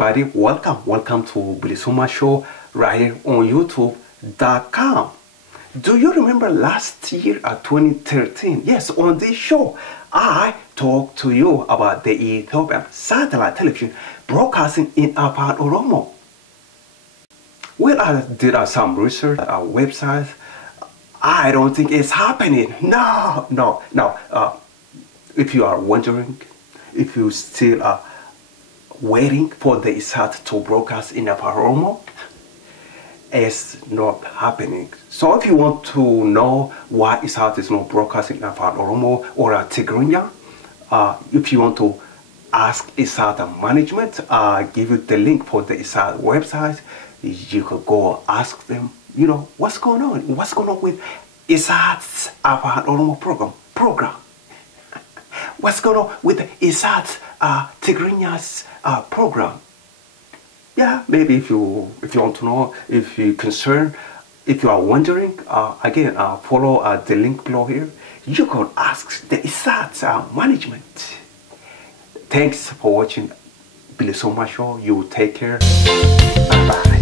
everybody, welcome to BilisummaaShow right here on YouTube.com. Do you remember last year, 2013? Yes, on this show, I talked to you about the Ethiopian satellite television broadcasting in Afaan Oromo. Well, I did some research at our website. I don't think it's happening. No. If you are wondering, if you still are waiting for the ESAT to broadcast in Afaan Oromo, it's not happening. So if you want to know why ESAT is not broadcasting in Afaan Oromo or Tigray, if you want to ask ESAT Management, give you the link for the ESAT website. You could go ask them, what's going on? What's going on with ESAT's Afaan Oromo program? What's going on with ESAT Tigray's program? Yeah, maybe if you want to know, if you're concerned, if you are wondering, again, follow the link below here. You can ask the ESAT Management. Thanks for watching BilisummaaShow. You take care. Bye-bye.